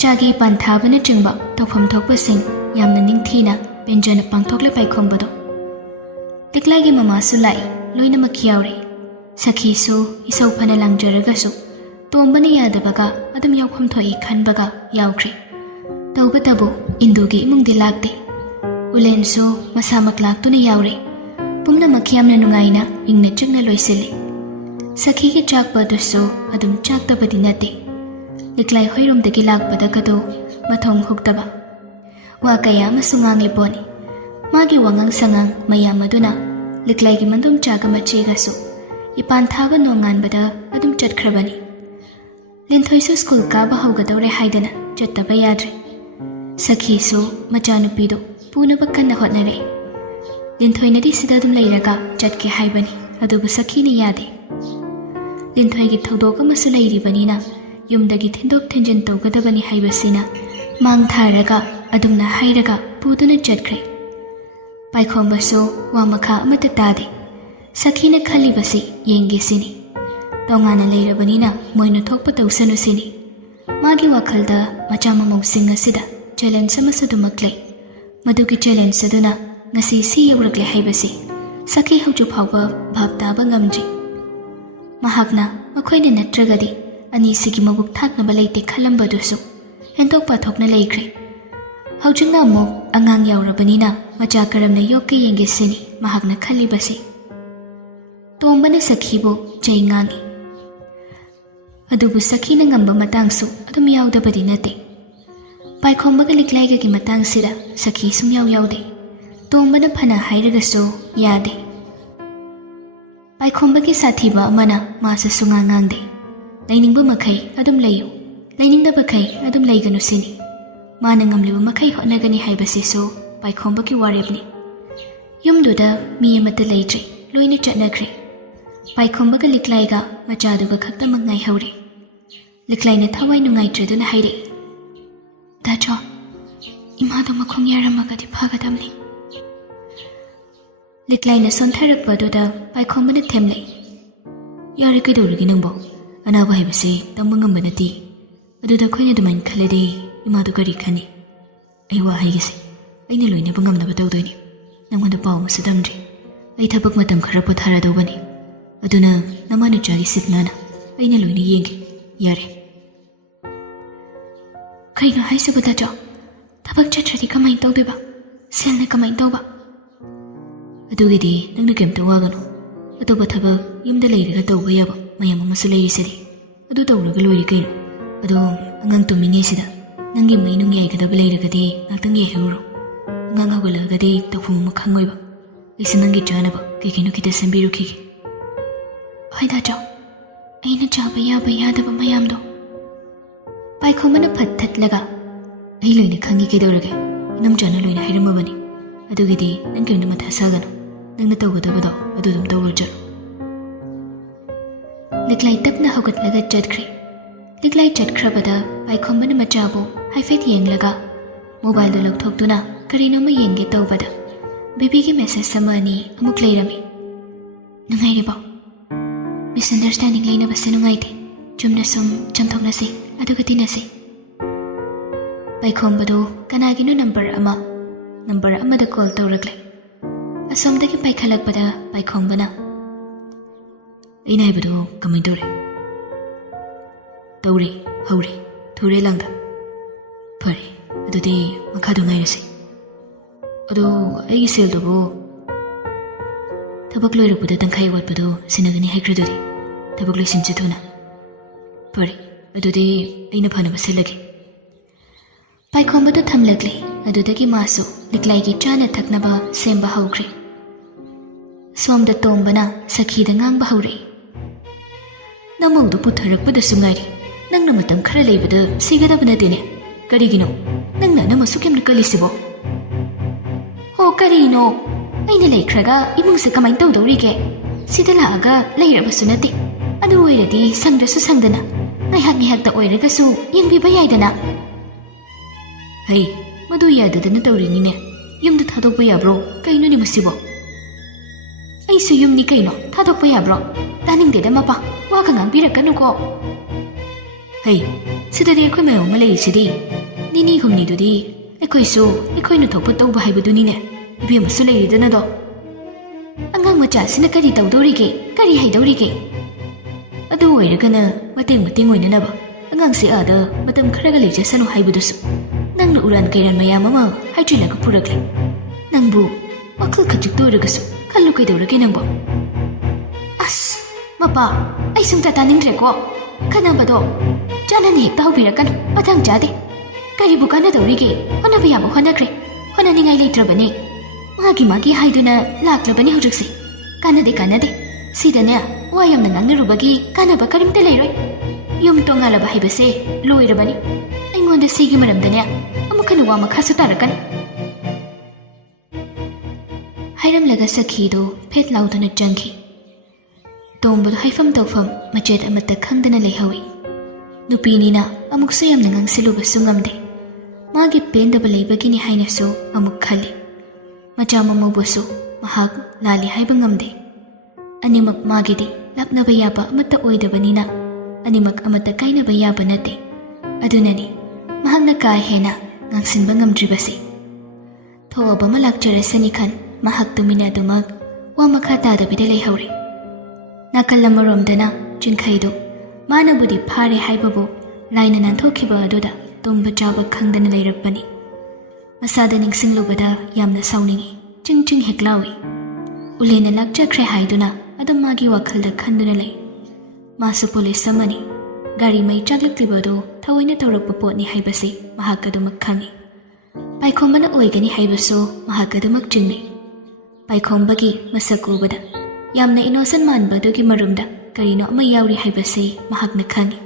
ꯃꯆꯥꯒꯤ ꯄꯥꯟꯊꯥꯕꯅꯆꯤꯡꯕ ꯇꯧꯐꯝ ꯊꯣꯛꯄꯁꯤꯡ ꯌꯥꯝꯅ ꯅꯤꯡꯊꯤꯅ ꯄꯦꯟꯖꯅ ꯄꯥꯡꯊꯣꯛꯂꯦ ꯄꯥꯏꯈꯣꯝꯕꯗꯣ꯫ ꯂꯤꯛꯂꯥꯏꯒꯤ ꯃꯃꯥꯁꯨ ꯂꯥꯛꯏ, ꯂꯣꯏꯅꯃꯛ ꯌꯥꯎꯔꯤ꯫ ꯁꯈꯤꯁꯨ ꯏꯁꯧ ꯐꯅ ꯂꯥꯡꯖꯔꯒꯁꯨ ꯇꯣꯝꯕꯅ ꯌꯥꯗꯕꯒ ꯑꯗꯨꯝ ꯌꯥꯎꯐꯝ ꯊꯣꯛꯏ ꯈꯟꯕꯒ ꯌꯥꯎꯈ꯭ꯔꯦ꯫ ꯇꯧꯕꯇꯕꯨ ꯏꯟꯗꯨꯒꯤ ꯏꯃꯨꯡꯗꯤ ꯂꯥꯛꯇꯦ꯫ ꯎꯂꯦꯟꯁꯨ ꯃꯁꯥꯃꯛ ꯂꯥꯛꯇꯨꯅ ꯌꯥꯎꯔꯦ꯫ ꯄꯨꯝꯅꯃꯛ ꯌꯥꯝꯅ ꯅꯨꯡꯉꯥꯏꯅ ꯏꯪꯅ ꯆꯤꯛꯅ ꯂꯣꯏꯁꯤꯜꯂꯤ꯫ ꯁꯈꯤꯒꯤ ꯆꯥꯛꯄ ꯑꯗꯨꯁꯨ ꯑꯗꯨꯝ ꯆꯥꯛꯇꯕꯗꯤ ꯅꯠꯇꯦ꯫ ꯂꯤꯛꯂꯥꯏ ꯍꯣꯏꯔꯣꯝꯗꯒꯤ ꯂꯥꯛꯄꯗꯒꯗꯣ ꯃꯊꯣꯡ ꯍꯨꯛꯇꯕ ꯋꯥ ꯀꯌꯥ ꯑꯃꯁꯨ ꯉꯥꯡꯂꯤ ꯄꯣꯠꯅꯤ꯫ ꯃꯥꯒꯤ ꯋꯥꯉꯥꯡ ꯁꯉꯥꯡ ꯃꯌꯥꯝ ꯑꯗꯨꯅ ꯂꯤꯛꯂꯥꯏꯒꯤ ꯃꯟꯗꯣꯝꯆꯥꯒ ꯃꯆꯦꯒꯁꯨ ꯏꯄꯥꯟ ꯊꯥꯕ ꯅꯣꯡꯉꯥꯟꯕꯗ ꯑꯗꯨꯝ ꯆꯠꯈ꯭ꯔꯕꯅꯤ꯫ ꯂꯤꯟꯊꯣꯏꯁꯨ ꯁ꯭ꯀꯨꯜ ꯀꯥꯕ ꯍꯧꯒꯗꯧꯔꯦ ꯍꯥꯏꯗꯅ ꯆꯠꯇꯕ ꯌꯥꯗ꯭ꯔꯦ꯫ ꯁꯈꯤꯁꯨ ꯃꯆꯥꯅꯨꯄꯤꯗꯣ ꯄꯨꯅꯕ ꯀꯟꯅ ꯍꯣꯠꯅꯔꯛꯏ꯫ ꯂꯤꯟꯊꯣꯏꯅꯗꯤ ꯁꯤꯗ ꯑꯗꯨꯝ ꯂꯩꯔꯒ ꯆꯠꯀꯦ ꯍꯥꯏꯕꯅꯤ, ꯑꯗꯨꯕꯨ ꯁꯈꯤꯅ ꯌꯥꯗꯦ꯫ ꯂꯤꯟꯊꯣꯏꯒꯤ ꯊꯧꯗꯣꯛ ꯑꯃꯁꯨ ꯂꯩꯔꯤꯕꯅꯤꯅ ꯌꯨꯝꯗꯒꯤ ꯊꯤꯟꯗꯣꯛ ꯊꯤꯟꯖꯤꯟ ꯇꯧꯒꯗꯕꯅꯤ ꯍꯥꯏꯕꯁꯤꯅ ꯃꯥꯡ ꯊꯥꯔꯒ ꯑꯗꯨꯝꯅ ꯍꯥꯏꯔꯒ ꯄꯨꯗꯨꯅ ꯆꯠꯈ꯭ꯔꯦ꯫ ꯄꯥꯏꯈꯣꯝꯕꯁꯨ ꯋꯥ ꯃꯈꯥ ꯑꯃꯠꯇ ꯇꯥꯗꯦ꯫ ꯁꯈꯤꯅ ꯈꯜꯂꯤꯕꯁꯤ ꯌꯦꯡꯒꯦ ꯁꯤꯅꯤ꯫ ꯇꯣꯉꯥꯟꯅ ꯂꯩꯔꯕꯅꯤನ ꯃꯣꯏꯅ ꯊꯣꯛꯄ ꯇꯧꯁꯅꯨ ꯁꯤꯅꯤ꯫ ꯃꯥꯒꯤ ꯋꯥꯈꯜꯗ ꯃꯆꯥ ꯃꯃꯧꯁꯤꯡ ꯑꯁꯤꯗ ꯆꯦꯂꯦꯟꯖ ꯑꯃꯁꯨ ꯑꯗꯨꯃꯛ ꯂꯩ꯫ ꯃꯗꯨꯒꯤ ꯆꯦꯂꯦꯟꯖ ꯑꯗꯨꯅ ꯉꯁꯤ ꯁꯤ ꯌꯧꯔꯛꯂꯦ ꯍꯥꯏꯕꯁꯤ ꯁꯈꯤ ꯍꯧꯖꯤꯛ ꯐꯥꯎꯕ ꯚꯥꯞ ꯇꯥꯕ ꯉꯝꯗ꯭ꯔꯤ꯫ ꯃꯍꯥꯛꯅ ꯃꯈꯣꯏꯅ ꯅꯠꯇ꯭ꯔꯒꯗꯤ ꯑꯅꯤꯁꯤꯒꯤ ꯃꯕꯨꯛ ꯊꯥꯛꯅꯕ ꯂꯩꯇꯦ ꯈꯜꯂꯝꯕꯗꯨꯁꯨ ꯍꯦꯟꯗꯣꯛ ꯄꯥꯊꯣꯛꯅ ꯂꯩꯈ꯭ꯔꯦ꯫ ꯍꯧꯖꯤꯛꯅ ꯑꯃꯨꯛ ꯑꯉꯥꯡ ꯌꯥꯎꯔꯕꯅꯤꯅ ꯃꯆꯥ ꯀꯔꯝꯅ ꯌꯣꯛꯀꯦ ꯌꯦꯡꯒꯦ ꯁꯤꯅꯤ ꯃꯍꯥꯛꯅ ꯈꯜꯂꯤꯕꯁꯤ꯫ ꯇꯣꯝꯕꯅ ꯁꯈꯤꯕꯨ ꯆꯩ ꯉꯥꯡꯏ꯫ ꯑꯗꯨꯕꯨ ꯁꯈꯤꯅ ꯉꯝꯕ ꯃꯇꯥꯡꯁꯨ ꯑꯗꯨꯝ ꯌꯥꯎꯗꯕꯗꯤ ꯅꯠꯇꯦ꯫ ꯄꯥꯏꯈꯣꯝꯕꯒ ꯂꯤꯛꯂꯥꯏꯒꯒꯤ ꯃꯇꯥꯡꯁꯤꯗ ꯁꯈꯤ ꯁꯨꯡꯌꯥꯎ ꯌꯥꯎꯗꯦ꯫ ꯇꯣꯝꯕꯅ ꯐꯅ ꯍꯥꯏꯔꯒꯁꯨ ꯌꯥꯗꯦ꯫ ꯄꯥꯏꯈꯣꯝꯕꯒꯤ ꯁꯥꯊꯤꯕ ꯑꯃꯅ ꯃꯥꯁꯨ ꯁꯨꯡꯉꯥꯡ ꯉꯥꯡꯗꯦ꯫ ꯂꯩꯅꯤꯡꯕ ꯃꯈꯩ ꯑꯗꯨꯝ ꯂꯩꯌꯨ, ꯂꯩꯅꯤꯡꯗꯕꯈꯩ ꯑꯗꯨꯝ ꯂꯩꯒꯅꯨ ꯁꯤꯅꯤ꯫ ꯃꯥꯅ ꯉꯝꯂꯤꯕ ꯃꯈꯩ ꯍꯣꯠꯅꯒꯅꯤ ꯍꯥꯏꯕꯁꯤꯁꯨ ꯄꯥꯏꯈꯣꯝꯕꯒꯤ ꯋꯥꯔꯦꯞꯅꯤ꯫ ꯌꯨꯝꯗꯨꯗ ꯃꯤ ꯑꯃꯠꯇ ꯂꯩꯇ꯭ꯔꯦ, ꯂꯣꯏꯅ ꯆꯠꯅꯈ꯭ꯔꯦ꯫ ꯄꯥꯏꯈꯣꯝꯕꯒ ꯂꯤꯛꯂꯥꯏꯒ ꯃꯆꯥꯗꯨꯒ ꯈꯛꯇꯃꯛ ꯉꯥꯏꯍꯧꯔꯦ꯫ ꯂꯤꯛꯂꯥꯏꯅ ꯊꯋꯥꯏ ꯅꯨꯡꯉꯥꯏꯇ꯭ꯔꯗꯨꯅ ꯍꯥꯏꯔꯛꯏ, ꯗꯥꯆꯣ, ꯏꯃꯥꯗꯣ ꯃꯈꯣꯡ ꯌꯥꯔꯝꯃꯒꯗꯤ ꯐꯒꯗꯕꯅꯤ꯫ ꯂꯤꯛꯂꯥꯏꯅ ꯁꯣꯟꯊꯔꯛꯄꯗꯨꯗ ꯄꯥꯏꯈꯣꯝꯕꯅ ꯊꯦꯝꯂꯛꯏ, ꯌꯥꯔꯦ ꯀꯩꯗꯧꯔꯒꯦ ꯅꯪꯕꯣ? ꯑꯅꯥꯕ ꯍꯥꯏꯕꯁꯤ ꯇꯝꯕ ꯉꯝꯕ ꯅꯠꯇꯦ꯫ ꯑꯗꯨꯗ ꯑꯩꯈꯣꯏꯅ ꯑꯗꯨꯃꯥꯏꯅ ꯈꯜꯂꯗꯤ ꯏꯃꯥꯗꯣ ꯀꯔꯤ ꯈꯟꯅꯤ? ꯑꯩ ꯋꯥ ꯍꯥꯏꯒꯦꯁꯦ, ꯑꯩꯅ ꯂꯣꯏꯅꯕ ꯉꯝꯅꯕ ꯇꯧꯗꯣꯏꯅꯤ꯫ ꯅꯪꯉꯣꯟꯗ ꯄꯥꯎ ꯑꯃꯁꯨ ꯇꯝꯗ꯭ꯔꯤ꯫ ꯑꯩ ꯊꯕꯛ ꯃꯇꯝ ꯈꯔ ꯄꯣꯊꯥꯔꯗꯧꯕꯅꯤ꯫ ꯑꯗꯨꯅ ꯅꯃꯥ ꯅꯆꯥꯒꯤ ꯁꯤꯠ-ꯅꯥꯟꯅ ꯑꯩꯅ ꯂꯣꯏꯅ ꯌꯦꯡꯒꯦ, ꯌꯥꯔꯦ? ꯀꯩꯅꯣ ꯍꯥꯏꯁꯤꯕꯨ ꯗꯥꯆꯣ? ꯊꯕꯛ ꯆꯠꯇ꯭ꯔꯗꯤ ꯀꯃꯥꯏꯅ ꯇꯧꯗꯣꯏꯕ? ꯁꯦꯜꯅ ꯀꯃꯥꯏꯅ ꯇꯧꯕ? ꯑꯗꯨꯒꯤꯗꯤ ꯅꯪꯅ ꯀꯩꯝꯇ ꯋꯥꯒꯅꯨ꯫ ꯑꯇꯣꯞꯄ ꯊꯕꯛ ꯌꯨꯝꯗ ꯂꯩꯔꯒ ꯇꯧꯕ ꯌꯥꯕ ꯃꯌꯥꯝ ꯑꯃꯁꯨ ꯂꯩꯔꯤꯁꯤꯗꯤ, ꯑꯗꯨ ꯇꯧꯔꯒ ꯂꯣꯏꯔꯦ ꯀꯩꯅꯣ꯫ ꯑꯗꯣ ꯑꯉꯥꯡ ꯇꯨꯝꯃꯤꯉꯩꯁꯤꯗ ꯅꯪꯒꯤ ꯃꯩ ꯅꯨꯡ ꯌꯥꯏꯒꯗꯕ ꯂꯩꯔꯒꯗꯤ ꯉꯥꯛꯇꯪ ꯌꯥꯏꯍꯧꯔꯣ꯫ ꯑꯉꯥꯡ ꯍꯧꯒꯠꯂꯛꯑꯒꯗꯤ ꯇꯧꯐꯝ ꯑꯃ ꯈꯪꯉꯣꯏꯕ꯫ ꯑꯩꯁꯨ ꯅꯪꯒꯤ ꯆꯥꯅꯕ ꯀꯩꯀꯩꯅꯣ ꯈꯤꯇ ꯁꯦꯝꯕꯤꯔꯨꯈꯤꯒꯦ꯫ ꯍꯣꯏ ꯗꯥꯆꯣ, ꯑꯩꯅ ꯆꯥꯕ ꯌꯥꯕ ꯌꯥꯗꯕ ꯃꯌꯥꯝꯗꯣ꯫ ꯄꯥꯏꯈꯣꯝꯕꯅ ꯐꯠ ꯊꯠꯂꯒ, ꯑꯩ ꯂꯣꯏꯅ ꯈꯪꯉꯤ ꯀꯩꯗꯧꯔꯒꯦ? ꯏꯅꯝꯆꯥꯅ ꯂꯣꯏꯅ ꯍꯥꯏꯔꯝꯃꯕꯅꯤ꯫ ꯑꯗꯨꯒꯤꯗꯤ ꯅꯪ ꯀꯩꯝꯇ ꯃꯊꯥ ꯁꯥꯒꯅꯨ꯫ ꯅꯪꯅ ꯇꯧꯒꯗꯕꯗꯣ ꯑꯗꯨ ꯑꯗꯨꯝ ꯇꯧꯔ ꯆꯠꯂꯣ꯫ ꯂꯤꯛꯂꯥꯏ ꯇꯞꯅ ꯍꯧꯒꯠꯂꯒ ꯆꯠꯈ꯭ꯔꯦ꯫ ꯂꯤꯛꯂꯥꯏ ꯆꯠꯈ꯭ꯔꯕꯗ ꯄꯥꯏꯈꯣꯝꯕꯅ ꯃꯆꯥꯕꯨ ꯍꯥꯏꯐꯦꯠ ꯌꯦꯡꯂꯒ ꯃꯣꯕꯥꯏꯜꯗꯨ ꯂꯧꯊꯣꯛꯇꯨꯅ ꯀꯔꯤꯅꯣꯃ ꯌꯦꯡꯒꯦ ꯇꯧꯕꯗ ꯕꯦꯕꯤꯒꯤ ꯃꯦꯁꯦꯖ ꯑꯃ ꯑꯅꯤ ꯑꯃꯨꯛ ꯂꯩꯔꯝꯃꯤ꯫ ꯅꯨꯡꯉꯥꯏꯔꯤꯕꯣ? ꯃꯤꯁꯑꯟꯗꯔꯁꯇꯦꯟꯗꯤꯡ ꯂꯩꯅꯕꯁꯦ ꯅꯨꯡꯉꯥꯏꯇꯦ꯫ ꯆꯨꯝꯅ ꯁꯨꯝ ꯆꯝꯊꯣꯛꯅꯁꯤ, ꯑꯗꯨꯒ ꯇꯤꯟꯅꯁꯤ꯫ ꯄꯥꯏꯈꯣꯝꯕꯗꯨ ꯀꯅꯥꯒꯤꯅꯣ ꯅꯝꯕꯔ ꯑꯃꯗ ꯀꯣꯜ ꯇꯧꯔꯛꯂꯦ꯫ ꯑꯁꯣꯝꯗꯒꯤ ꯄꯥꯏꯈꯠꯂꯛꯄꯗ ꯄꯥꯏꯈꯣꯝꯕꯅ, ꯑꯩꯅ ꯍꯥꯏꯕꯗꯨ ꯀꯃꯥꯏꯅ ꯇꯧꯔꯦ? ꯇꯧꯔꯦ, ꯍꯧꯔꯦ, ꯊꯨꯔꯦ ꯂꯥꯡꯗ꯫ ꯐꯔꯦ, ꯑꯗꯨꯗꯤ ꯃꯈꯥꯗꯣ ꯉꯥꯏꯔꯁꯤ꯫ ꯑꯗꯣ ꯑꯩꯒꯤ ꯁꯦꯜꯗꯨꯕꯨ ꯊꯕꯛ ꯂꯣꯏꯔꯛꯄꯗ ꯇꯪꯈꯥꯏ ꯋꯥꯠꯄꯗꯣ ꯁꯤꯟꯅꯒꯅꯤ ꯍꯥꯏꯈ꯭ꯔꯗꯨꯗꯤ꯫ ꯊꯕꯛ ꯂꯣꯏꯁꯤꯟꯁꯤ ꯊꯨꯅ꯫ ꯐꯔꯦ, ꯑꯗꯨꯗꯤ ꯑꯩꯅ ꯐꯅꯕ ꯁꯤꯜꯂꯒꯦ꯫ ꯄꯥꯏꯈꯣꯝꯕꯗꯨ ꯊꯝꯂꯛꯂꯦ꯫ ꯑꯗꯨꯗꯒꯤ ꯃꯥꯁꯨ ꯂꯤꯛꯂꯥꯏꯒꯤ ꯆꯥꯅ ꯊꯛꯅꯕ ꯁꯦꯝꯕ ꯍꯧꯈ꯭ꯔꯦ꯫ ꯁꯣꯝꯗ ꯇꯣꯝꯕꯅ ꯁꯈꯤꯗ ꯉꯥꯡꯕ ꯍꯧꯔꯛꯏ, ꯅꯃꯧꯗꯨ ꯄꯨꯊꯔꯛꯄꯗꯁꯨ ꯉꯥꯏꯔꯤ, ꯅꯪꯅ ꯃꯇꯝ ꯈꯔ ꯂꯩꯕꯗ ꯁꯤꯒꯗꯕ ꯅꯠꯇꯦꯅꯦ꯫ ꯀꯔꯤꯒꯤꯅꯣ ꯅꯪꯅ ꯑꯅꯝ ꯑꯁꯨꯛ ꯌꯥꯝꯅ ꯀꯜꯂꯤꯁꯤꯕꯣ? ꯍꯣ ꯀꯔꯤꯅꯣ? ꯑꯩꯅ ꯂꯩꯈ꯭ꯔꯒ ꯏꯃꯨꯡꯁꯦ ꯀꯃꯥꯏꯅ ꯇꯧꯗꯧꯔꯤꯒꯦ? ꯁꯤꯗ ꯂꯥꯛꯑꯒ ꯂꯩꯔꯕꯁꯨ ꯅꯠꯇꯦ꯫ ꯑꯗꯨ ꯑꯣꯏꯔꯗꯤ ꯁꯪꯗ꯭ꯔꯁꯨ ꯁꯪꯗꯅ ꯉꯥꯏꯍꯥꯛ ꯉꯥꯏꯍꯥꯛꯇ ꯑꯣꯏꯔꯒꯁꯨ ꯌꯦꯡꯕꯤꯕ ꯌꯥꯏꯗꯅ꯫ ꯍꯩ, ꯃꯗꯨ ꯌꯥꯗꯗꯅ ꯇꯧꯔꯤꯅꯤꯅꯦ꯫ ꯌꯨꯝꯗ ꯊꯥꯗꯣꯛꯄ ꯌꯥꯕ꯭ꯔꯣ? ꯀꯩꯅꯣꯅꯦ ꯃꯁꯤꯕꯣ? ꯑꯩꯁꯨ ꯌꯨꯝꯅꯤ ꯀꯩꯅꯣ, ꯊꯥꯗꯣꯛꯄ ꯌꯥꯕ꯭ꯔꯣ? ꯇꯥꯅꯤꯡꯗꯦꯗ ꯃꯄꯥ, ꯋꯥꯒ ꯉꯥꯡꯕꯤꯔꯛꯀꯅꯨꯀꯣ꯫ ꯍꯩ, ꯁꯤꯗꯗꯤ ꯑꯩꯈꯣꯏ ꯃꯌꯥꯝ ꯑꯃ ꯂꯩꯔꯤꯁꯤꯗꯤ꯫ ꯅꯤꯅꯤ ꯍꯨꯝꯅꯤꯗꯨꯗꯤ ꯑꯩꯈꯣꯏꯁꯨ ꯑꯩꯈꯣꯏꯅ ꯊꯣꯛꯄ ꯇꯧꯕ ꯍꯥꯏꯕꯗꯨꯅꯤꯅꯦ ꯏꯕꯦꯝꯃꯁꯨ ꯂꯩꯔꯤꯗꯅꯗꯣ ꯑꯉꯥꯡ ꯃꯆꯥꯁꯤꯅ ꯀꯔꯤ ꯇꯧꯗꯧꯔꯤꯒꯦ ꯀꯔꯤ ꯍꯩꯗꯧꯔꯤꯒꯦ ꯑꯗꯨ ꯑꯣꯏꯔꯒꯅ ꯃꯇꯦꯡ ꯑꯣꯏꯅꯅꯕ ꯑꯉꯥꯡꯁꯦ ꯑꯥꯗ ꯃꯇꯝ ꯈꯔꯒ ꯂꯩꯖꯁꯅꯨ ꯍꯥꯏꯕꯗꯨꯁꯨ ꯅꯪꯅ ꯎꯔꯥꯟ ꯀꯩꯔꯥꯟ ꯃꯌꯥꯝ ꯑꯃ ꯍꯥꯏꯖꯤꯜꯂꯒ ꯄꯨꯔꯛꯂꯦ ꯅꯪꯕꯨ ꯋꯥꯈꯜ ꯈꯖꯤꯛꯇ ꯑꯣꯏꯔꯒꯁꯨ ꯈꯜꯂꯨ ꯀꯩꯗꯧꯔꯒꯦ ꯅꯪꯕꯣ ꯑꯁ ꯃꯄꯥ ꯑꯩ ꯁꯨꯡꯇ ꯇꯥꯅꯤꯡꯗ꯭ꯔꯦꯀꯣ ꯈꯟꯅꯕꯗꯣ ꯆꯥꯅꯅ ꯍꯦꯛꯇ ꯍꯧꯕꯤꯔꯛꯀꯅꯨ ꯃꯊꯪ ꯆꯥꯗꯦ ꯀꯔꯤꯕꯨ ꯀꯥꯟꯅꯗꯧꯔꯤꯒꯦ ꯍꯣꯠꯅꯕ ꯌꯥꯕ ꯍꯣꯠꯅꯈ꯭ꯔꯦ ꯍꯣꯠꯅꯅꯤꯡꯉꯥꯏ ꯂꯩꯇ꯭ꯔꯕꯅꯦ ꯃꯥꯒꯤ ꯍꯥꯏꯗꯨꯅ ꯂꯥꯛꯂꯕꯅꯤ ꯍꯧꯖꯤꯛꯁꯦ ꯀꯥꯟꯅꯗꯦ ꯁꯤꯗꯅꯦ ꯋꯥ ꯌꯥꯝꯅ ꯉꯥꯡꯅꯔꯨꯕꯒꯤ ꯀꯥꯟꯅꯕ ꯀꯔꯤꯝꯇ ꯂꯩꯔꯣꯏ ꯌꯨꯝ ꯇꯣꯡꯉꯥꯜꯂꯕ ꯍꯥꯏꯕꯁꯦ ꯂꯣꯏꯔꯕꯅꯤ ꯑꯩꯉꯣꯟꯗ ꯁꯤꯒꯤ ꯃꯔꯝꯗꯅꯦ ꯑꯃꯨꯛ ꯋꯥ ꯃꯈꯥꯁꯨ ꯇꯥꯔꯛꯀꯅꯤ ꯍꯥꯏꯔꯝꯂꯒ ꯁꯈꯤꯗꯣ ꯐꯦꯠ ꯂꯥꯎꯗꯨꯅ ꯆꯪꯈꯤ ꯇꯣꯝꯕꯗꯣ ꯍꯥꯏꯐꯝ ꯇꯧꯐꯝ ꯃꯆꯦꯠ ꯑꯃꯠꯇ ꯈꯪꯗꯅ ꯂꯩꯍꯧꯏ ꯅꯨꯄꯤꯅꯤꯅ ꯑꯃꯨꯛꯁꯨ ꯌꯥꯝꯅ ꯉꯥꯡꯁꯤꯜꯂꯨꯕꯁꯨ ꯉꯝꯗꯦ ꯃꯥꯒꯤ ꯄꯦꯟꯗꯕ ꯂꯩꯕꯒꯤꯅꯤ ꯍꯥꯏꯅꯁꯨ ꯑꯃꯨꯛ ꯈꯜꯂꯤ ꯃꯆꯥ ꯃꯃꯧꯕꯨꯁꯨ ꯃꯍꯥꯛ ꯂꯥꯜꯂꯤ ꯍꯥꯏꯕ ꯉꯝꯗꯦ ꯑꯅꯤꯃꯛ ꯃꯥꯒꯤꯗꯤ ꯂꯥꯞꯅꯕ ꯌꯥꯕ ꯑꯃꯠꯇ ꯑꯣꯏꯗꯕꯅꯤꯅ ꯑꯅꯤꯃꯛ ꯑꯃꯠꯇ ꯀꯥꯏꯅꯕ ꯌꯥꯕ ꯅꯠꯇꯦ ꯑꯗꯨꯅꯅꯤ ꯃꯍꯥꯛꯅ ꯀꯥ ꯍꯦꯟꯅ ꯉꯥꯡꯁꯤꯟꯕ ꯉꯝꯗ꯭ꯔꯤꯕꯁꯤ ꯊꯣꯛꯑꯕ ꯑꯃ ꯂꯥꯛꯆꯔꯁꯅꯤ ꯈꯟ ꯃꯍꯥꯛ ꯇꯨꯃꯤꯟꯅ ꯑꯗꯨꯃꯛ ꯋꯥ ꯃꯈꯥ ꯇꯥꯗꯕꯤꯗ ꯂꯩꯍꯧꯔꯦ ꯅꯥꯀꯜ ꯑꯃꯔꯣꯝꯗꯅ ꯆꯤꯟꯈꯩꯗꯨ ꯃꯥꯅꯕꯨꯗꯤ ꯐꯥꯔꯦ ꯍꯥꯏꯕꯕꯨ ꯂꯥꯏꯅ ꯅꯥꯟꯊꯣꯛꯈꯤꯕ ꯑꯗꯨꯗ ꯇꯨꯝꯕ ꯆꯥꯕ ꯈꯪꯗꯅ ꯂꯩꯔꯛꯄꯅꯤ ꯃꯁꯥꯗ ꯅꯤꯡꯁꯤꯡꯂꯨꯕꯗ ꯌꯥꯝꯅ ꯁꯥꯎꯅꯤꯡꯏ ꯆꯤꯡ ꯍꯦꯛ ꯂꯥꯎꯏ ꯎꯂꯦꯟꯅ ꯂꯥꯛꯆꯈ꯭ꯔꯦ ꯍꯥꯏꯗꯨꯅ ꯑꯗꯨꯝ ꯃꯥꯒꯤ ꯋꯥꯈꯜꯗ ꯈꯟꯗꯨꯅ ꯂꯩ ꯃꯥꯁꯨ ꯄꯨꯂꯤꯁ ꯑꯃꯅꯤ ꯒꯥꯔꯤ ꯃꯩ ꯆꯥꯛꯂꯛꯂꯤꯕꯗꯨ ꯊꯑꯣꯏꯅ ꯇꯧꯔꯛꯄ ꯄꯣꯠꯅꯤ ꯍꯥꯏꯕꯁꯤ ꯃꯍꯥꯛ ꯑꯗꯨꯃꯛ ꯈꯪꯏ ꯄꯥꯏꯈꯣꯝꯕꯅ ꯑꯣꯏꯒꯅꯤ ꯍꯥꯏꯕꯁꯨ ꯃꯍꯥꯛ ꯑꯗꯨꯃꯛ ꯆꯤꯡꯅꯩ ꯄꯥꯏꯈꯣꯝꯕꯒꯤ ꯃꯁꯛ ꯎꯕꯗ ꯌꯥꯝꯅ ꯏꯅꯣꯁꯦꯟ ꯃꯥꯟꯕ ꯑꯗꯨꯒꯤ ꯃꯔꯨꯝꯗ ꯀꯔꯤꯅꯣ ꯑꯃ ꯌꯥꯎꯔꯤ ꯍꯥꯏꯕꯁꯤ ꯃꯍꯥꯛꯅ ꯈꯪꯏ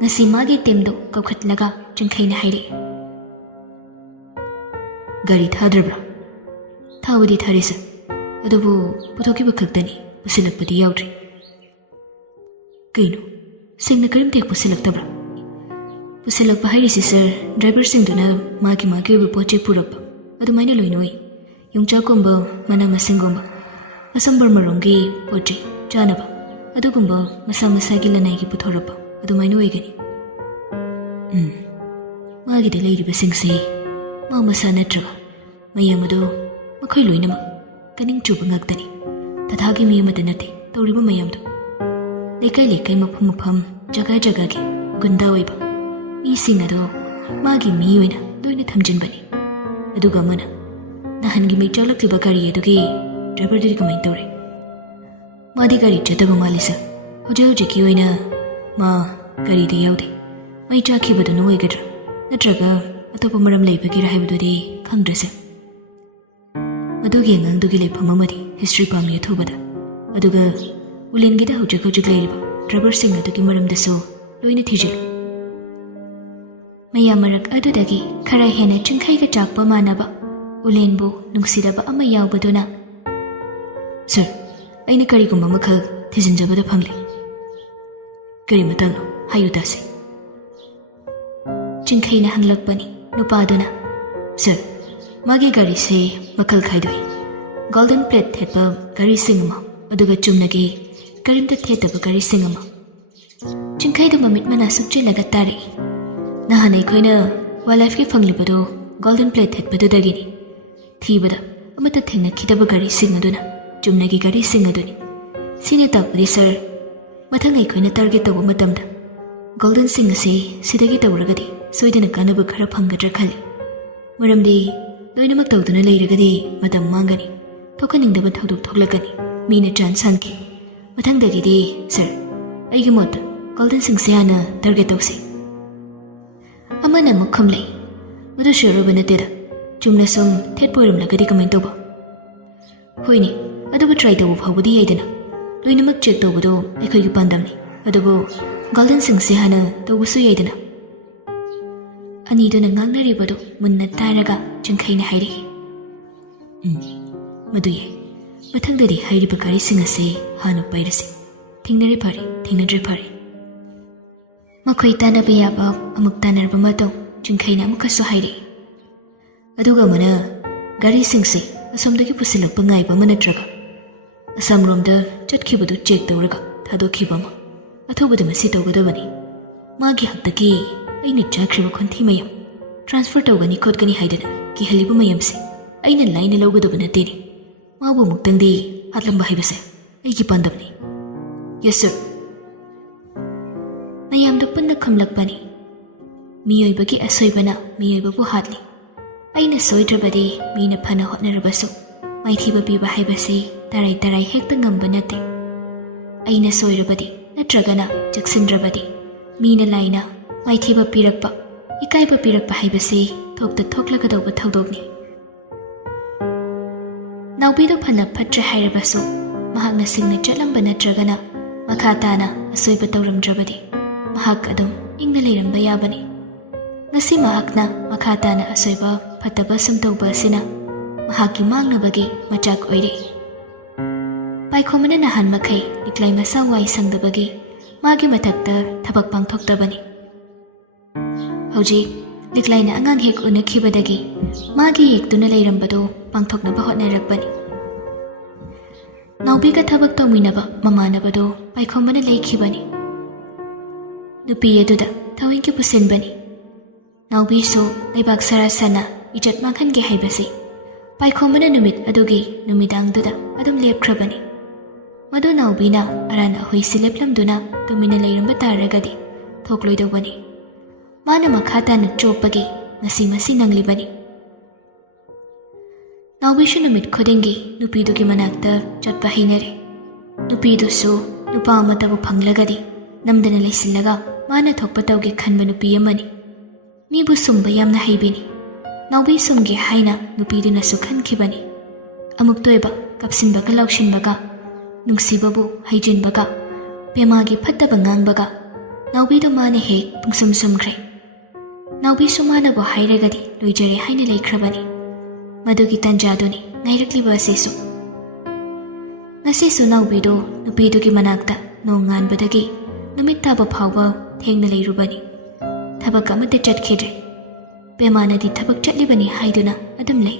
ꯉꯁꯤ ꯃꯥꯒꯤ ꯇꯤꯝꯗꯨ ꯀꯧꯈꯠꯂꯒ ꯆꯤꯡꯈꯩꯅ ꯍꯥꯏꯔꯛꯏ ꯒꯥꯔꯤ ꯊꯥꯗ꯭ꯔꯕ꯭ꯔꯥ ꯊꯥꯕꯨꯗꯤ ꯊꯥꯔꯦ ꯁꯔ ꯑꯗꯨꯕꯨ ꯄꯨꯊꯣꯛꯈꯤꯕ ꯈꯛꯇꯅꯤ ꯄꯨꯁꯤꯜꯂꯛꯄꯗꯤ ꯌꯥꯎꯗ꯭ꯔꯤ ꯀꯩꯅꯣ ꯁꯤꯡꯅ ꯀꯔꯤꯝꯇ ꯍꯦꯛ ꯄꯨꯁꯤꯜꯂꯛꯇꯕ꯭ꯔꯥ ꯄꯨꯁꯤꯜꯂꯛꯄ ꯍꯥꯏꯔꯤꯁꯤ ꯁꯔ ꯗ꯭ꯔꯥꯏꯚꯔꯁꯤꯡꯗꯨꯅ ꯃꯥꯒꯤ ꯑꯣꯏꯕ ꯄꯣꯠ ꯆꯩ ꯄꯨꯔꯛꯄ ꯑꯗꯨꯃꯥꯏꯅ ꯂꯣꯏꯅ ꯑꯣꯏ ꯌꯣꯡꯆꯥꯛꯀꯨꯝꯕ ꯃꯅꯥ ꯃꯁꯤꯡꯒꯨꯝꯕ ꯑꯁꯣꯝ ꯕꯔꯃꯔꯣꯝꯒꯤ ꯄꯣꯠ ꯆꯩ ꯆꯥꯅꯕ ꯑꯗꯨꯒꯨꯝꯕ ꯃꯁꯥꯒꯤ ꯂꯅꯥꯏꯒꯤ ꯄꯨꯊꯣꯔꯛꯄ ꯑꯗꯨꯃꯥꯏꯅ ꯑꯣꯏꯒꯅꯤ ꯃꯥꯒꯤꯗ ꯂꯩꯔꯤꯕꯁꯤꯡꯁꯤ ꯃꯥ ꯃꯁꯥ ꯅꯠꯇ꯭ꯔꯒ ꯃꯌꯥꯝ ꯑꯗꯣ ꯃꯈꯣꯏ ꯂꯣꯏꯅꯃꯛ ꯀꯅꯤꯡ ꯆꯨꯕ ꯉꯥꯛꯇꯅꯤ ꯇꯊꯥꯒꯤ ꯃꯤ ꯑꯃꯗ ꯅꯠꯇꯦ ꯇꯧꯔꯤꯕ ꯃꯌꯥꯝꯗꯣ ꯂꯩꯀꯥꯏ ꯃꯐꯝ ꯖꯒꯥꯒꯤ ꯒꯨꯟꯗꯥ ꯑꯣꯏꯕ ꯃꯤꯁꯤꯡ ꯑꯗꯣ ꯃꯥꯒꯤ ꯃꯤ ꯑꯣꯏꯅ ꯂꯣꯏꯅ ꯊꯝꯖꯤꯟꯕꯅꯤ ꯑꯗꯨꯒ ꯑꯃꯅ ꯅꯍꯥꯟꯒꯤ ꯃꯩ ꯆꯥꯛꯂꯛꯂꯤꯕ ꯒꯥꯔꯤ ꯑꯗꯨꯒꯤ ꯗ꯭ꯔꯥꯏꯚꯔꯗꯨꯗꯤ ꯀꯃꯥꯏꯅ ꯇꯧꯔꯦ ꯃꯥꯗꯤ ꯒꯥꯔꯤ ꯆꯠꯇꯕ ꯃꯥꯜꯂꯤ ꯁꯔ ꯍꯧꯖꯤꯛꯀꯤ ꯑꯣꯏꯅ ꯃꯥ ꯒꯥꯔꯤꯗ ꯌꯥꯎꯗꯦ ꯃꯩ ꯆꯥꯛꯈꯤꯕꯗꯨꯅ ꯑꯣꯏꯒꯗ꯭ꯔꯥ ꯅꯠꯇ꯭ꯔꯒ ꯑꯇꯣꯞꯄ ꯃꯔꯝ ꯂꯩꯕꯒꯤꯔ ꯍꯥꯏꯕꯗꯨꯗꯤ ꯈꯪꯗ꯭ꯔꯁꯦ ꯃꯗꯨꯒꯤ ꯑꯉꯥꯡꯗꯨꯒꯤ ꯂꯩꯐꯝ ꯑꯃꯗꯤ ꯍꯤꯁꯇ꯭ꯔꯤ ꯄꯥꯝꯃꯤ ꯑꯊꯨꯕꯗ ꯑꯗꯨꯒ ꯎꯂꯦꯟꯒꯤꯗ ꯍꯧꯖꯤꯛ ꯂꯩꯔꯤꯕ ꯗ꯭ꯔꯥꯏꯚꯔꯁꯤꯡ ꯑꯗꯨꯒꯤ ꯃꯔꯝꯗꯁꯨ ꯂꯣꯏꯅ ꯊꯤꯖꯤꯜꯂꯨ ꯃꯌꯥꯝ ꯃꯔꯛ ꯑꯗꯨꯗꯒꯤ ꯈꯔ ꯍꯦꯟꯅ ꯆꯤꯡꯈꯩꯒ ꯆꯥꯛꯄ ꯃꯥꯟꯅꯕ ꯎꯂꯦꯟꯕꯨ ꯅꯨꯡꯁꯤꯗꯕ ꯑꯃ ꯌꯥꯎꯕꯗꯨꯅ ꯁꯔ ꯑꯩꯅ ꯀꯔꯤꯒꯨꯝꯕ ꯑꯃꯈꯛ ꯊꯤꯖꯤꯟꯖꯕꯗ ꯐꯪꯂꯦ ꯀꯔꯤ ꯃꯇꯥꯡꯅꯣ ꯍꯥꯏꯌꯨ ꯇꯥꯁꯦ ꯆꯤꯡꯈꯩꯅ ꯍꯪꯂꯛꯄꯅꯤ ꯅꯨꯄꯥꯗꯨꯅ ꯁꯔ ꯃꯥꯒꯤ ꯒꯥꯔꯤꯁꯦ ꯃꯈꯜ ꯈꯥꯏꯗꯣꯛꯏ ꯒꯣꯜꯗꯟ ꯄ꯭ꯂꯦꯠ ꯊꯦꯠꯄ ꯒꯥꯔꯤꯁꯤꯡ ꯑꯃ ꯑꯗꯨꯒ ꯆꯨꯝꯅꯒꯤ ꯀꯔꯤꯝꯇ ꯊꯦꯠꯇꯕ ꯒꯥꯔꯤꯁꯤꯡ ꯑꯃ ꯆꯤꯡꯈꯩꯗꯨ ꯃꯃꯤꯠ ꯃꯅꯥ ꯁꯨꯞꯆꯤꯜꯂꯒ ꯇꯥꯔꯛꯏ ꯅꯍꯥꯟ ꯑꯩꯈꯣꯏꯅ ꯋꯥꯏꯜꯗꯂꯥꯏꯐꯀꯤ ꯐꯪꯂꯤꯕꯗꯣ ꯒꯣꯜꯗꯟ ꯄ꯭ꯂꯦꯠ ꯊꯦꯠꯄꯗꯨꯗꯒꯤꯅꯤ ꯊꯤꯕꯗ ꯑꯃꯠꯇ ꯊꯦꯡꯅꯈꯤꯗꯕ ꯒꯥꯔꯤꯁꯤꯡ ꯑꯗꯨꯅ ꯆꯨꯝꯅꯒꯤ ꯒꯥꯔꯤꯁꯤꯡ ꯑꯗꯨꯅꯤ ꯁꯤꯅ ꯇꯥꯛꯄꯗꯤ ꯁꯔ ꯃꯊꯪ ꯑꯩꯈꯣꯏꯅ ꯇꯥꯔꯒꯦꯠ ꯇꯧꯕ ꯃꯇꯝꯗ ꯒꯣꯜꯗꯟꯁꯤꯡ ꯑꯁꯤ ꯁꯤꯗꯒꯤ ꯇꯧꯔꯒꯗꯤ ꯁꯣꯏꯗꯅ ꯀꯥꯟꯅꯕ ꯈꯔ ꯐꯪꯒꯗ꯭ꯔꯥ ꯈꯜꯂꯤ ꯃꯔꯝꯗꯤ ꯂꯣꯏꯅꯃꯛ ꯇꯧꯗꯨꯅ ꯂꯩꯔꯒꯗꯤ ꯃꯇꯝ ꯃꯥꯡꯒꯅꯤ ꯊꯣꯛꯍꯟꯅꯤꯡꯗꯕ ꯊꯧꯗꯣꯛ ꯊꯣꯛꯂꯛꯀꯅꯤ ꯃꯤꯅ ꯆꯥꯟꯁ ꯍꯟꯈꯤ ꯃꯊꯪꯗꯒꯤꯗꯤ ꯁꯔ ꯑꯩꯒꯤ ꯃꯣꯠꯇ ꯒꯣꯜꯗꯟꯁꯤꯡꯁꯦ ꯍꯥꯟꯅ ꯇꯥꯔꯒꯦꯠ ꯇꯧꯁꯤ ꯑꯃꯅ ꯑꯃꯨꯛ ꯈꯨꯝꯂꯩ ꯃꯗꯨ ꯁꯤꯌꯣꯔ ꯅꯠꯇꯦꯗ ꯆꯨꯝꯅ ꯁꯨꯝ ꯊꯦꯠꯄ ꯑꯣꯏꯔꯝꯂꯒꯗꯤ ꯀꯃꯥꯏꯅ ꯇꯧꯕ ꯍꯣꯏꯅꯦ ꯑꯗꯨꯕꯨ ꯇ꯭ꯔꯥꯏ ꯇꯧꯕ ꯐꯥꯎꯕꯗꯤ ꯌꯥꯏꯗꯅ ꯂꯣꯏꯅꯃꯛ ꯆꯦꯛ ꯇꯧꯕꯗꯣ ꯑꯩꯈꯣꯏꯒꯤ ꯄꯥꯟꯗꯝꯅꯤ ꯑꯗꯨꯕꯨ ꯒꯣꯜꯗꯟꯁꯤꯡꯁꯦ ꯍꯥꯟꯅ ꯇꯧꯕꯁꯨ ꯌꯥꯏꯗꯅ ꯑꯅꯤꯗꯨꯅ ꯉꯥꯡꯅꯔꯤꯕꯗꯨ ꯃꯨꯟꯅ ꯇꯥꯔꯒ ꯆꯤꯡꯈꯩꯅ ꯍꯥꯏꯔꯛꯏ ꯃꯗꯨ ꯌꯥꯏ ꯃꯊꯪꯗꯗꯤ ꯍꯥꯏꯔꯤꯕ ꯒꯥꯔꯤꯁꯤꯡ ꯑꯁꯤ ꯍꯥꯟꯅ ꯄꯥꯏꯔꯁꯤ ꯊꯦꯡꯅꯔꯦ ꯐꯔꯦ ꯊꯦꯡꯅꯗ꯭ꯔꯦ ꯐꯔꯦ ꯃꯈꯣꯏ ꯇꯥꯟꯅꯕ ꯌꯥꯕ ꯑꯃꯨꯛ ꯇꯥꯟꯅꯔꯕ ꯃꯇꯨꯡ ꯆꯤꯡꯈꯩꯅ ꯑꯃꯨꯛꯀꯁꯨ ꯍꯥꯏꯔꯛꯏ ꯑꯗꯨꯒ ꯑꯃꯅ ꯒꯥꯔꯤꯁꯤꯡꯁꯦ ꯑꯁꯣꯝꯗꯒꯤ ꯄꯨꯁꯤꯜꯂꯛꯄ ꯉꯥꯏꯕ ꯑꯃ ꯅꯠꯇ꯭ꯔꯒ ꯑꯁꯥꯝꯔꯣꯝꯗ ꯆꯠꯈꯤꯕꯗꯨ ꯆꯦꯛ ꯇꯧꯔꯒ ꯊꯥꯗꯣꯛꯈꯤꯕ ꯑꯃ ꯑꯊꯨꯕꯗ ꯃꯁꯤ ꯇꯧꯒꯗꯕꯅꯤ ꯃꯥꯒꯤ ꯍꯛꯇꯒꯤ ꯑꯩꯅ ꯆꯥꯈ꯭ꯔꯤꯕ ꯈꯣꯟꯊꯤ ꯃꯌꯥꯝ ट्रांसफर तौगनी खोदगनी हाइदना किहलिबु मयमसे अइना लाइना लौगदबु नतेनि माबु मुक्तंदी हातलंबा हाइबसे अइगी पांदबनी यस सर मयामदो पुन्ना खमलकपनी मियोइबगी असोइबना मियोइबबु हातली अइना सोइद्रबदी मीना फना होटनरबसु माइथीबा पीबा हाइबसे तराई तराई हेक्ता ngamba नते अइना सोइरबदी नत्रगना जक्सिंद्रबदी मीना लाइना माइथीबा पीरकपा इकाइबा पीरकपा हाइबसे थोक्ता थोक्लगदौबा थौदोकनी नाउबीदो फना फट्रे हाइरबसु महाकना सिंगना चलंबा नत्रगना मखा ताना असोइबा तौरमद्रबदी महाक अदुम इंगना लेरंबा याबनी ngasi mahakna makha tana asoiba fataba samtauba asina mahaki mangnabagi machak oire paikhomana nahan makhai liklai masa wai sangdabagi magi mathakta thabak pangthoktabani hauji liklai na angang hek unakhibadagi magi yektuna leirambado pangthoknaba hotnarakbani naubiga thabak tawminaba mamanabado paikhomana leikhibani nupi aduda thawinki pusinbani नाउबीसु लेबाक सरसना इजत माखनगे हाइबसी पाइखोमना नुमित अदुगी नुमिदांगदुदा अदुम लेपख्रबनी मदु नाउबीना Arana होइसि लेपलमदुना तुमिना लेरंबा तारगदी थोक्लोइदोबनी माना मखाताना चोपगी ngasi masi nanglibani नाउबीसु नुमित खोदेंगी नुपीदुगी मनाक्ता चटपा हिनरे नुपीदुसु नुपा अमतबु फंगलगदी नमदना लेसिल्लगा माना थोकपा तौगे खनबा नुपी अमनी मीबु सुंबा यामना हाइबिनी नाउबी सुंगे हाइना नुपीदुनासु खनखिबनी अमुक तोयबा कपसिनबगा लाउशिनबगा नुंगसिबबु हाइजिनबगा पेमागी फत्तबा ngangbगा नाउबीदो माने हे पुंसुम सुमख्रे नाउबीसु मानबु हाइरगदी लोइजरे हाइना लेख्रबनी मदुगी तंजादुनी नाइरक्लिबा असिसु ngasisu नाउबीदो नुपीदुगी मनाक्ता नोंगानबदगी नुमित ताबा फावबा थेंगना लेरुबनी थबक अमते चटखेद्रे पेमानदी थबक चटलिबनी हाइदुना अदम ले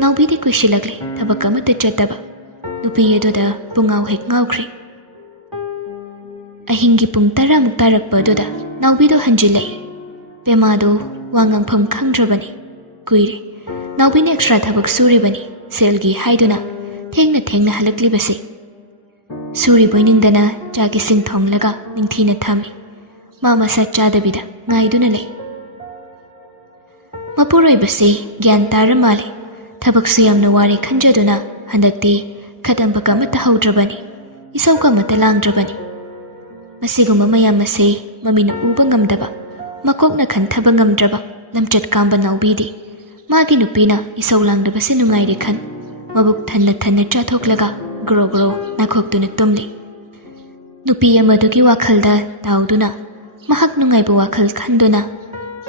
नाउबीदी कुशिलगले थबक अमते चटबा नुपी अदुदा पुंगाव हेक ngaukre अहिंगी पुंग 10 मुक तारकपा अदुदा नाउबीदो हंजिलै पेमादो वांगांफम खंग्रबनी कुइरे नाउबीने extra थबक सुरिबनी सेलगी हाइदुना थेंगना थेंगना हलकलिबसे सुरी बोइनिंगदना चागी सिंग थोंगलगा निंगथीना थामी मामा सा चादबिदा ngaiduna lei mapuroibase gyan taramale thabaksu yamna wari khanjaduna handakti khadamba kamata haudrabani isauka mata langdrabani masiguma mayamase mamina uba ngamdaba makokna khanthaba ngamdraba lamchat kamba naubidi magi nupina isau langdabase nungaire khan mabuk thanna thanna chathoklaga gro gro nakhoktuna tumli nupi amadugi wakhalda tauduna mahak nungaibu wakhal khanduna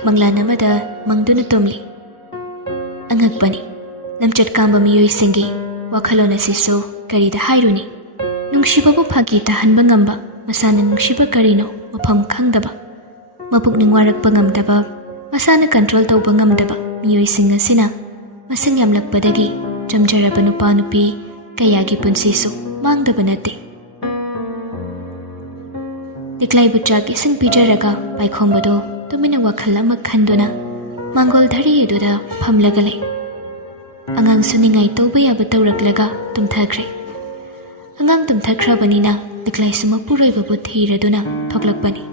manglanamada mangduna tumli angakpani namchat kamba miyoi singi wakhalona siso karida hairuni nungshibabu phagi tahanba ngamba masana nungshiba karino mafam khangdaba mapuk ningwarakpa ngamdaba masana control tawba ngamdaba miyoi singa sina masang yamlakpadagi jamjaraba nupa nupi kayagi punsisu mangdaba nate दिक्लाई बुच्चाकी सिंग पिजरगा पाइखोंबदो तुमिना वखल अमा खंदुना मांगोल धरी एदुदा फमलगले अंगांग सुनिंगाई तौबा याबा तौरकलगा तुमथाख्रे अंगांग तुमथाख्रबनिना दिक्लाई सुमा पुरैबबु थीरदुना थोक्लकपनी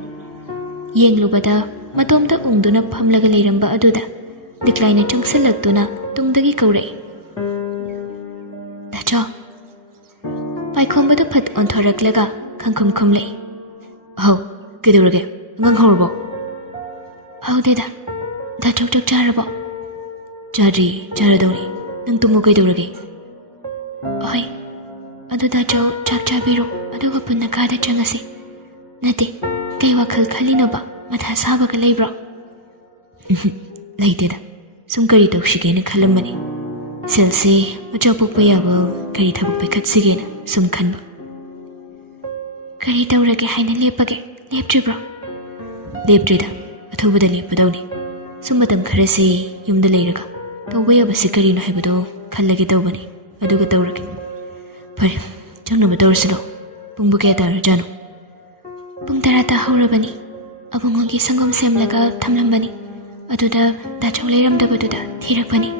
येंगलुबदा मतोमदा उंगदुना फमलगा लेरंबा अदुदा दिक्लाइना चुंगसलक्तुना तुंगदगी कौरै dacha पाइखोंबदो फत ओंथोरकलगा खंखुम खुमलै हौ केदौरगे ngang horbo haudeदा दा चोक चोक चारबो चारी चारदौरी नंग तुमो केदौरगे होय अदुदा चो चाक चाबिरो अदुगा पुन्ना कादा चंगसी नते कई वखल खलिनोबा मथा साबगा लेब्रो लेदेदा सुम करी तौशिगेना खलमबनी सेलसे मचा पोकपा याबा करी थबक पेखत्सिगेना सुम खनबा करी तौरगे हाइना लेपगे लेपद्रिब्रो लेपद्रिदा अथुबदा लेपदौनी सुम मतम खरसे युमदा लेरगा तौबा याबसे करिनो हाइबदो खल्लगे तौबनी अदुगा तौरगे फरे चंगनबा तौरसलो पुंगबु कया तारजानो पुंग 10 ता हौरबनी अबुंगोगी संगम सेमलगा थमलंबनी ꯑꯗꯨꯗ ꯗꯥꯆꯧ ꯂꯩꯔꯝꯗꯕꯗꯨꯗ ꯊꯤꯔꯛꯄꯅꯤ꯫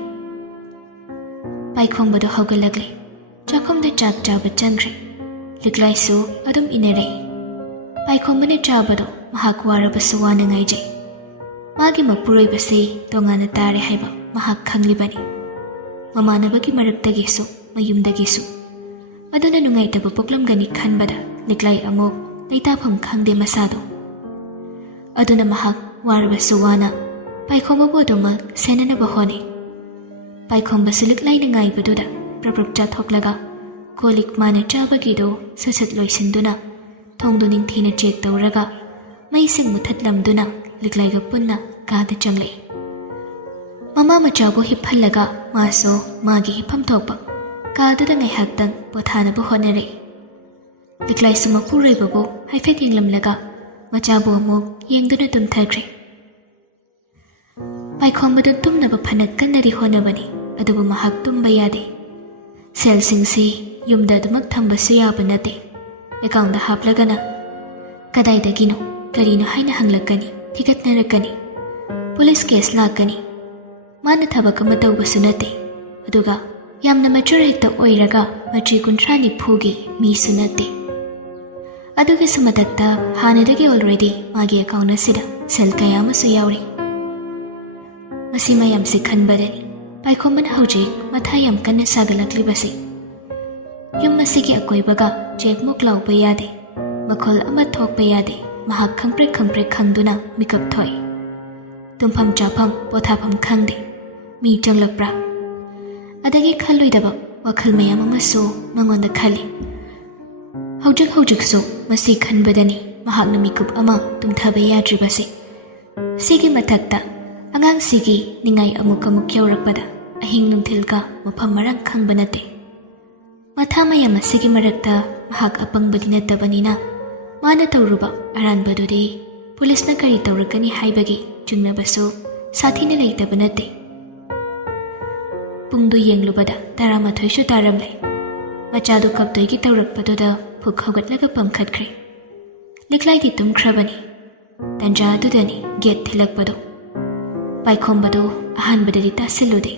ꯄꯥꯏꯈꯣꯝꯕꯗꯣ ꯍꯧꯒꯠꯂꯛꯂꯦ꯫ ꯆꯥꯛꯈꯨꯝꯗ ꯆꯥꯛ ꯆꯥꯕ ꯆꯪꯈ꯭ꯔꯦ꯫ ꯂꯤꯛꯂꯥꯏꯁꯨ ꯑꯗꯨꯝ ꯏꯟꯅꯔꯛꯏ꯫ ꯄꯥꯏꯈꯣꯝꯕꯅ ꯆꯥꯕꯗꯣ ꯃꯍꯥꯛ ꯋꯥꯔꯕꯁꯨ ꯋꯥꯅ ꯉꯥꯏꯖꯩ꯫ ꯃꯥꯒꯤ ꯃꯄꯨꯔꯣꯏꯕꯁꯤ ꯇꯣꯉꯥꯟꯅ ꯇꯥꯔꯦ ꯍꯥꯏꯕ ꯃꯍꯥꯛ ꯈꯪꯂꯤꯕꯅꯤ, ꯃꯃꯥꯟꯅꯕꯒꯤ ꯃꯔꯛꯇꯒꯤꯁꯨ ꯃꯌꯨꯝꯗꯒꯤꯁꯨ꯫ ꯑꯗꯨꯅ ꯅꯨꯡꯉꯥꯏꯇꯕ ꯄꯣꯛꯂꯝꯒꯅꯤ ꯈꯟꯕꯗ ꯂꯤꯛꯂꯥꯏ ꯑꯃꯨꯛ ꯂꯩꯇꯥꯐꯝ ꯈꯪꯗꯦ ꯃꯁꯥꯗꯣ꯫ ꯑꯗꯨꯅ ꯃꯍꯥꯛ ꯋꯥꯔꯕꯁꯨ ꯋꯥꯅ ꯄꯥꯏꯈꯣꯝꯕꯕꯨ ꯑꯗꯨꯃꯛ ꯁꯦꯟꯅꯅꯕ ꯍꯣꯠꯅꯩ꯫ ꯄꯥꯏꯈꯣꯝꯕꯁꯨ ꯂꯤꯛꯂꯥꯏꯅ ꯉꯥꯏꯕꯗꯨꯗ ꯄ꯭ꯔꯞ ꯆꯥꯊꯣꯛꯂꯒ ꯀꯣꯜꯂꯤꯛ ꯃꯥꯅ ꯆꯥꯕꯒꯤꯗꯣ ꯁꯠ ꯂꯣꯏꯁꯤꯟꯗꯨꯅ ꯊꯣꯡꯗꯣ ꯅꯤꯡꯊꯤꯅ ꯆꯦꯛ ꯇꯧꯔꯒ ꯃꯩꯁꯤꯡ ꯃꯨꯊꯠꯂꯝꯗꯨꯅ ꯂꯤꯛꯂꯥꯏꯒ ꯄꯨꯟꯅ ꯀꯥꯗ ꯆꯪꯂꯛꯏ꯫ ꯃꯃꯥ ꯃꯆꯥꯕꯨ ꯍꯤꯞꯍꯜꯂꯒ ꯃꯥꯁꯨ ꯃꯥꯒꯤ ꯍꯤꯞꯐꯝ ꯊꯣꯛꯄ ꯀꯥꯗꯨꯗ ꯉꯥꯏꯍꯥꯛꯇꯪ ꯄꯣꯊꯥꯅꯕ ꯍꯣꯠꯅꯔꯛꯏ꯫ ꯂꯤꯛꯂꯥꯏꯁꯨ ꯃꯄꯨꯔꯣꯏꯕꯕꯨ ꯍꯥꯏꯐꯦꯠ ꯌꯦꯡꯂꯝꯂꯒ ꯃꯆꯥꯕꯨ ꯑꯃꯨꯛ ꯌꯦꯡꯗꯨꯅ ꯇꯨꯝꯊꯈ꯭ꯔꯦ꯫ ꯄꯥꯏꯈꯣꯝꯕꯗꯨ ꯇꯨꯝꯅꯕ ꯐꯅ ꯀꯟꯅꯗꯤ ꯍꯣꯠꯅꯕꯅꯤ, ꯑꯗꯨꯕꯨ ꯃꯍꯥꯛ ꯇꯨꯝꯕ ꯌꯥꯗꯦ꯫ ꯁꯦꯜꯁꯤꯡꯁꯤ ꯌꯨꯝꯗ ꯑꯗꯨꯃꯛ ꯊꯝꯕꯁꯨ ꯌꯥꯕ ꯅꯠꯇꯦ꯫ ꯑꯦꯀꯥꯎꯟꯗ ꯍꯥꯞꯂꯒꯅ ꯀꯗꯥꯏꯗꯒꯤꯅꯣ ꯀꯔꯤꯅꯣ ꯍꯥꯏꯅ ꯍꯪꯂꯛꯀꯅꯤ, ꯊꯤꯒꯠꯅꯔꯛꯀꯅꯤ, ꯄꯨꯂꯤꯁ ꯀꯦꯁ ꯂꯥꯛꯀꯅꯤ꯫ ꯃꯥꯅ ꯊꯕꯛ ꯑꯃ ꯇꯧꯕꯁꯨ ꯅꯠꯇꯦ, ꯑꯗꯨꯒ ꯌꯥꯝꯅ ꯃꯆꯨꯔ ꯍꯦꯛꯇ ꯑꯣꯏꯔꯒ ꯃꯆꯤ 30-40ꯒꯤ ꯃꯤꯁꯨ ꯅꯠꯇꯦ꯫ ꯑꯗꯨꯒꯤꯁꯨ ꯃꯊꯛꯇ ꯍꯥꯟꯅꯗꯒꯤ ꯑꯣꯜꯔꯦꯗꯤ ꯃꯥꯒꯤ ꯑꯦꯀꯥꯎꯟ ꯑꯁꯤꯗ ꯁꯦꯜ ꯀꯌꯥ ꯑꯃꯁꯨ ꯌꯥꯎꯔꯤ꯫ ꯃꯁꯤ ꯃꯌꯥꯝꯁꯤ ꯈꯟꯕꯗꯅꯤ ꯄꯥꯏꯈꯣꯝꯕꯅ ꯍꯧꯖꯤꯛ ꯃꯊꯥ ꯌꯥꯝ ꯀꯟꯅ ꯁꯥꯒꯠꯂꯛꯂꯤꯕꯁꯤ꯫ ꯌꯨꯝ ꯑꯁꯤꯒꯤ ꯑꯀꯣꯏꯕꯒ ꯆꯦꯛꯃꯨꯛ ꯂꯥꯎꯕ ꯌꯥꯗꯦ, ꯃꯈꯣꯜ ꯑꯃ ꯊꯣꯛꯄ ꯌꯥꯗꯦ꯫ ꯃꯍꯥꯛ ꯈꯪꯄ꯭ꯔꯦꯛ ꯈꯪꯗꯨꯅ ꯃꯤꯀꯞ ꯊꯣꯛꯏ꯫ ꯇꯨꯝꯐꯝ ꯆꯥꯐꯝ ꯄꯣꯊꯥꯐꯝ ꯈꯪꯗꯦ꯫ ꯃꯤ ꯆꯪꯂꯛꯄ꯭ꯔꯥ? ꯑꯗꯒꯤ ꯈꯜꯂꯣꯏꯗꯕ ꯋꯥꯈꯜ ꯃꯌꯥꯝ ꯑꯃꯁꯨ ꯃꯉꯣꯟꯗ ꯈꯜꯂꯤ꯫ ꯍꯧꯖꯤꯛꯁꯨ ꯃꯁꯤ ꯈꯟꯕꯗꯅꯤ ꯃꯍꯥꯛꯅ ꯃꯤꯀꯨꯞ ꯑꯃ ꯇꯨꯝꯊꯕ ꯌꯥꯗ꯭ꯔꯤꯕꯁꯤ꯫ ꯁꯤꯒꯤ ꯃꯊꯛꯇ ꯑꯉꯥꯡꯁꯤꯒꯤ ꯅꯤꯡꯉꯥꯏ ꯑꯃꯨꯛ ꯌꯧꯔꯛꯄꯗ ꯑꯍꯤꯡ ꯅꯨꯡꯊꯤꯜꯒ ꯃꯐꯝ ꯃꯔꯥꯡ ꯈꯪꯕ ꯅꯠꯇꯦ꯫ ꯃꯊꯥ ꯃꯌꯥꯝ ꯑꯁꯤꯒꯤ ꯃꯔꯛꯇ ꯃꯍꯥꯛ ꯑꯄꯪꯕꯗꯤ ꯅꯠꯇꯕꯅꯤꯅ ꯃꯥꯅ ꯇꯧꯔꯨꯕ ꯑꯔꯥꯟꯕꯗꯨꯗꯤ ꯄꯨꯂꯤꯁꯅ ꯀꯔꯤ ꯇꯧꯔꯛꯀꯅꯤ ꯍꯥꯏꯕꯒꯤ ꯆꯤꯡꯅꯕꯁꯨ ꯁꯥꯊꯤꯅ ꯂꯩꯇꯕ ꯅꯠꯇꯦ꯫ ꯄꯨꯡꯗꯨ ꯌꯦꯡꯂꯨꯕꯗ 12ꯁꯨ ꯇꯥꯔꯝꯂꯦ꯫ ꯃꯆꯥꯗꯨ ꯀꯞꯇꯣꯏꯒꯤ ꯇꯧꯔꯛꯄꯗꯨꯗ ꯐꯨꯛ ꯍꯧꯒꯠꯂꯒ ꯄꯝꯈꯠꯈ꯭ꯔꯦ꯫ ꯂꯤꯛꯂꯥꯏꯗꯤ ꯇꯨꯝꯈ꯭ꯔꯕꯅꯤ꯫ ꯇꯟꯖꯥ ꯑꯗꯨꯗꯅꯤ ꯒꯦꯠ ꯊꯤꯜꯂꯛꯄꯗꯣ꯫ ꯄꯥꯏꯈꯣꯝꯕꯗꯨ ꯑꯍꯥꯟꯕꯗꯗꯤ ꯇꯥꯁꯤꯜꯂꯨꯗꯦ,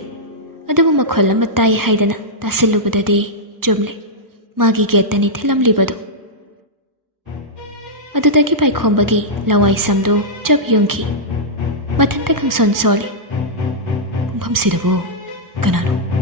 ꯑꯗꯨꯕꯨ ꯃꯈꯣꯜ ꯑꯃ ꯇꯥꯏ ꯍꯥꯏꯗꯅ ꯇꯥꯁꯤꯜꯂꯨꯕꯗꯗꯤ ꯆꯨꯝꯂꯦ, ꯃꯥꯒꯤ ꯒꯦꯠꯇꯅꯤ ꯊꯤꯜꯂꯝꯂꯤꯕꯗꯨ꯫ ꯑꯗꯨꯗꯒꯤ ꯄꯥꯏꯈꯣꯝꯕꯒꯤ ꯂꯋꯥꯏ ꯁꯝꯗꯨ ꯆꯞ ꯌꯨꯡꯈꯤ꯫ ꯃꯊꯟꯇ ꯈꯪꯁꯣꯟ ꯁꯣꯜꯂꯤ꯫ ꯄꯨꯡꯐꯝꯁꯤꯗꯕꯨ ꯀꯅꯥꯅꯣ?